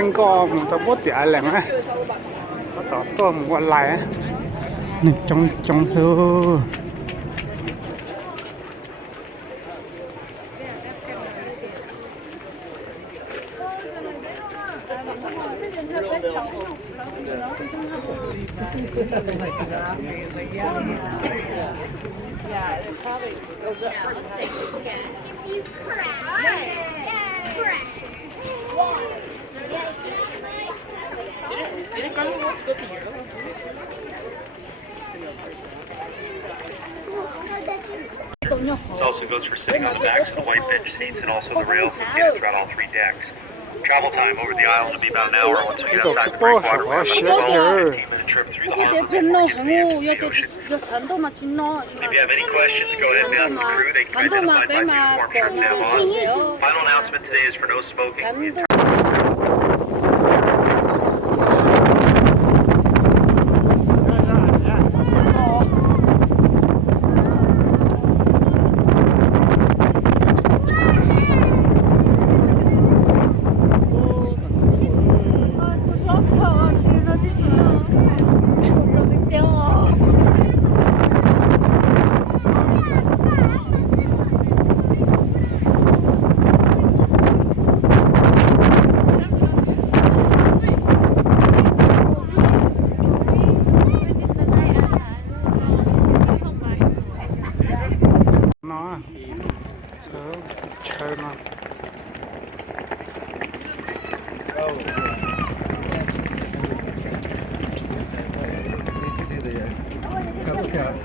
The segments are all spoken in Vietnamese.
tranh co một tao bút tỉa lẻ á có tỏ tôi một con lại á này trong thư This also goes for sitting on the backs of the white bench seats and also the rails and get throughout all three decks. Travel time over the island will be about an hour once we get outside the breakwater. We're about 12-15-minute trip through the harbor before we get to the ocean. If you have any questions, go ahead and ask the crew. They can identify by the uniform shirts they have on. Final announcement today is for no smoking.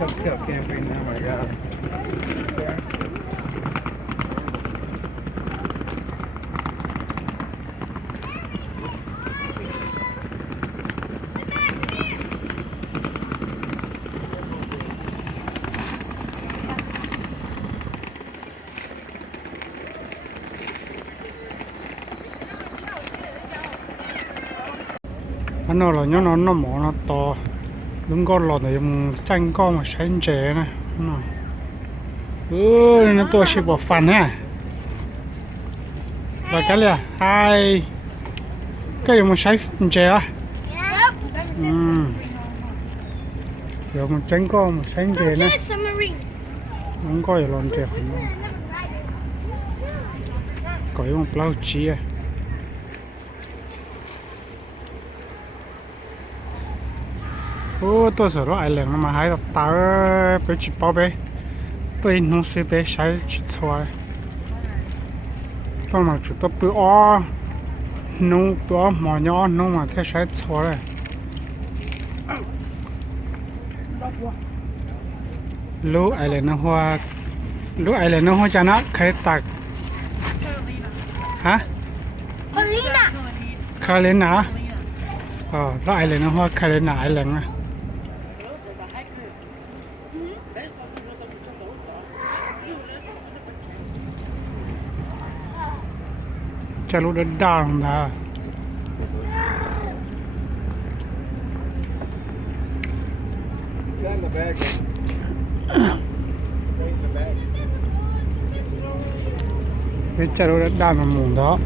Cub Scout camping, oh my god. Nó là nó mỏ nó to đúng con lọt này dùng tranh con mà sáng trẻ này nó to xịt bỏ phần ha và cái là hai cái dùng sáng trẻ á rồi một tranh con mà sáng trẻ này không có gì lon trẻ có một bao chia tôi sợ ai lần mà hai tao bị chụp bao bé tôi nó sẽ bé sai chụp xoay tôi mà chụp tôi bị ó nó bị ó mỏ nhỏ nó mà thế sai xoay này lúc ai lần nó hoa cho nó khai tạc hả Carolina lúc ai lần nó hoa Carolina ai lần á cho lúc đó đau hả cái cho lúc đó đau mà mùng đó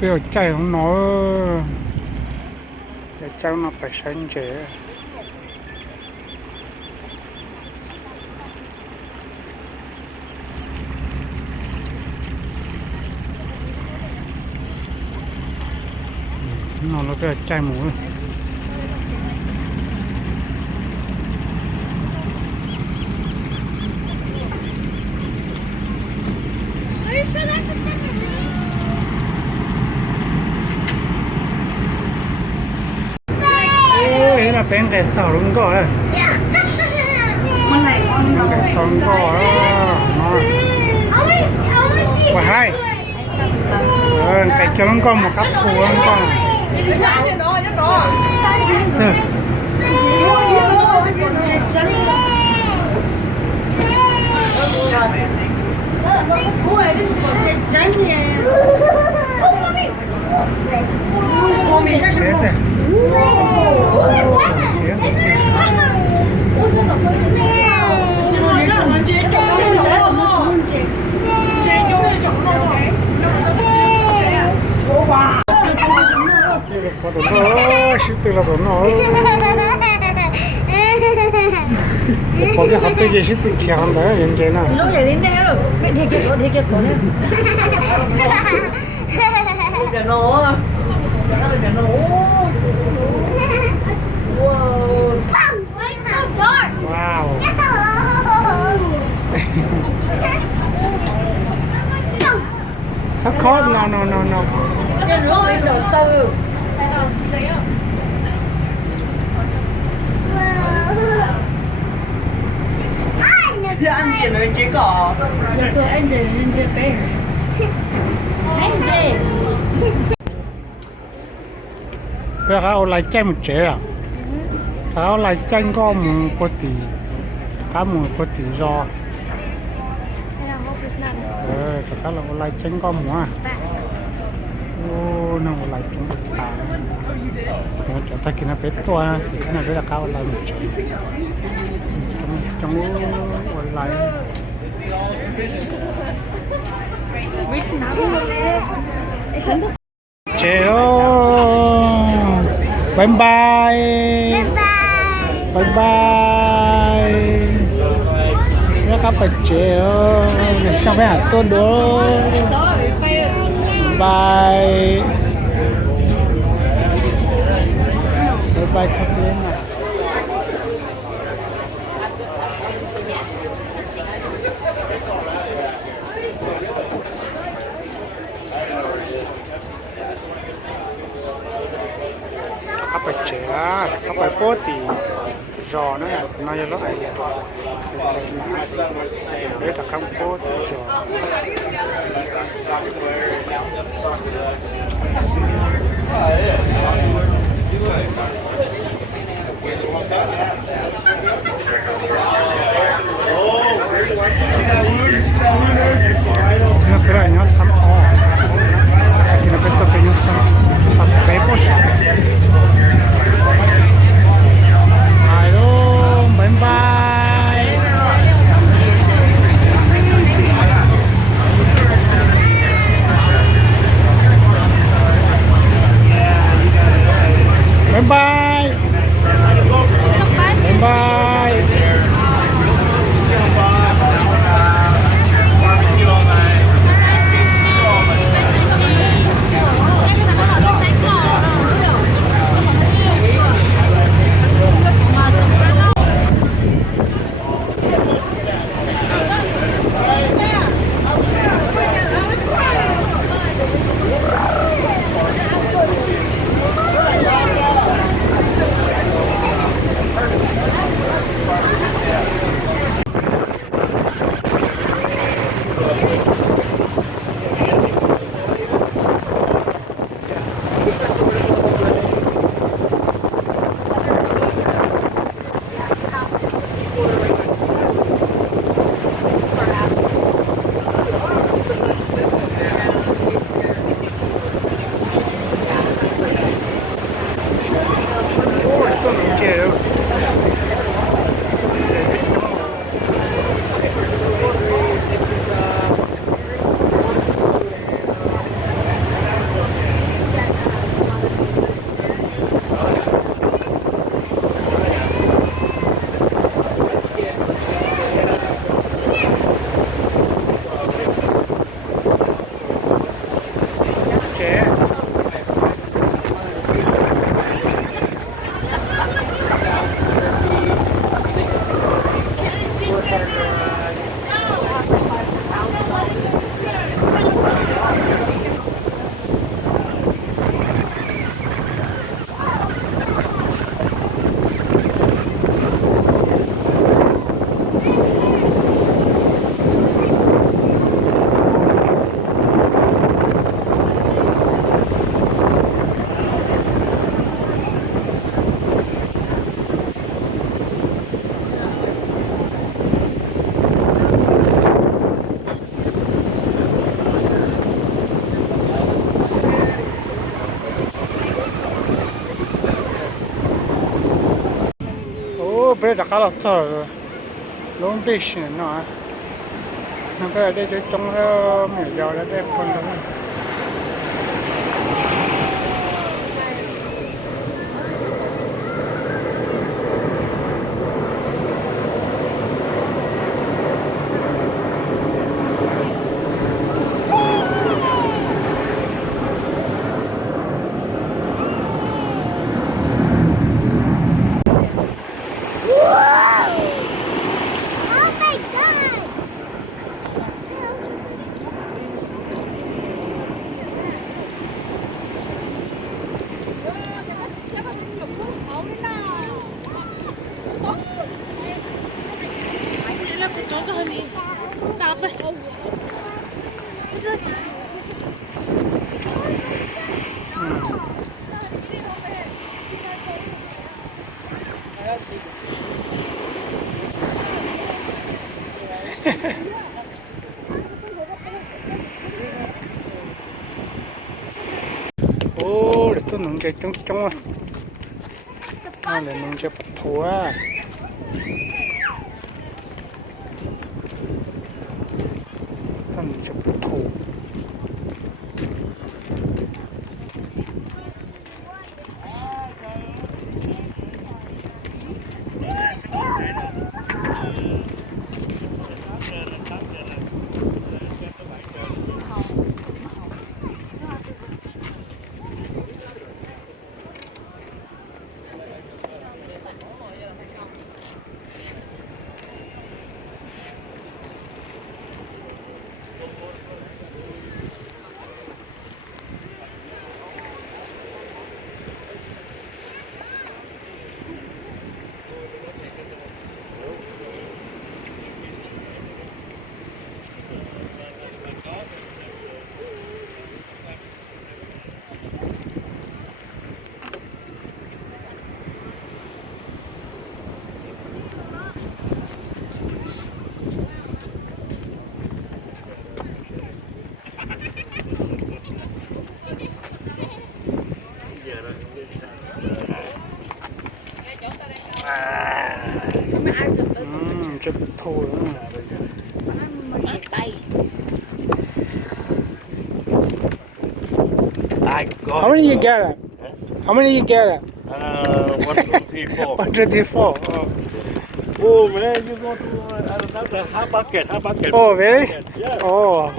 bây giờ chạy không nó cháu nó phải sáng trẻ nó cái chai mũ là bên cái sào đúng rồi cái sòng cỏ đó quả hai cái cho nó con một cặp thù nó con 거기 갑자기 예시도 기억한다, 연재는. nó vậy đến đây rồi mẹ thì kia tổ này Để nổ à? Để nổ. Wow. Wow. Sao khó? No. cái rối đầu tư Dạ anh chỉ nói chỉ có. giờ tôi anh giờ bé anh gì Bây giờ lại chém một chế à? Sao lại chém có một cái tí, cá một cái tí giò. Chắc là lại chém có một à? Ô, nó lại chém một tá. Nó cho ta kia nó bé to, nó bé là cao lại một chế. Trong lại. Chào. Bye bye. Bye bye. Rất là bật chào. Sao phải hả tôi đó. Bye. Bye bye các bạn. Các bạn trẻ, các bạn bố thì giò nữa, nói như vậy. Đấy là không bố thì giò. Nó cái này nó sắm to, thì nó cái nó sắm bé bớt. Bye bye. Bye bye. Bye bye. bây giờ cả là sợ luôn bị xỉn nó nó bây giờ đây cho trong mẹ giàu đã đẹp hơn đó Ô, để tôi nướng cái trong trong à. Nó là nướng cái bát thua. Nó nướng cái bát thua. Cái bát thua. How many you get it? How many you get it? 1, 2, 3, 4. 1, 2, 3, 4. Oh man, you go to another half bucket. Oh, really? Yeah. Oh.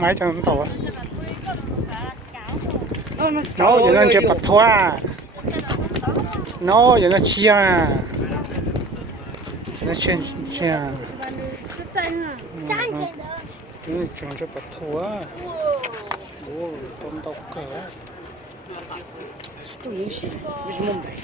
Máy cho nó tàu á. Nó giờ nó chơi bật thua. Nó giờ nó chia. Nó chia. Nó trồng cho bật thua. Ồ, tôm tàu cả. Tôi nghĩ gì? Vì sao không vậy?